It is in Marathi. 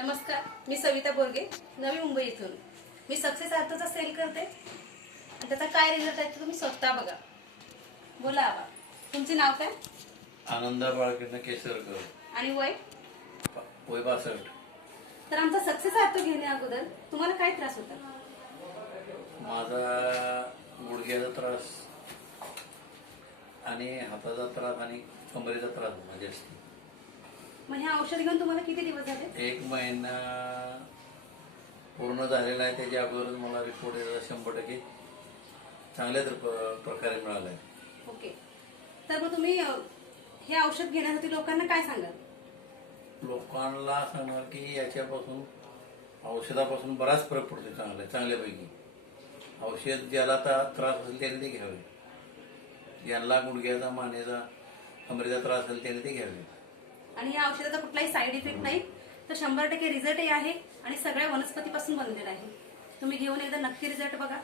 नमस्कार, मी सविता बोरगे, नवी मुंबई इथून. मी सक्सेस आर्थोचा सेल करते आणि त्याचा काय रिझल्ट आहे ते तुम्ही स्वतः बघा. बोला आबा, तुमचे नाव काय? आनंदा बाळकृष्ण केसरकर. आणि वय? वय 62. तर आमचा सक्सेस आर्थो घेण्या अगोदर तुम्हाला काय त्रास होता? माझा गुडघ्याचा त्रास आणि हाताचा त्रास आणि कमरेचा त्रास म्हणजे असते. मग हे औषध घेऊन तुम्हाला किती दिवस झाले? 1 महिना पूर्ण झालेला आहे. त्याच्या अगोदरच मला रिपोर्ट 100% चांगल्या प्रकारे मिळाला आहे. ओके. तर मग तुम्ही हे औषध घेण्यासाठी लोकांना काय सांगाल? लोकांना सांगणार की याच्यापासून औषधापासून बराच फरक पडतो चांगल्यापैकी. औषध ज्याला त्रास असेल त्याने ते घ्यावे. ज्यांना गुडघ्याचा मानेचा कमरेचा त्रास असेल त्याने ते घ्यावे. आणि या औषधाचा कुठलाही साईड इफेक्ट नाही, तर 100% रिझल्टही आहे आणि सगळ्या वनस्पतीपासून बनलेला आहे. तुम्ही घेऊन एकदा नक्की रिझल्ट बघा.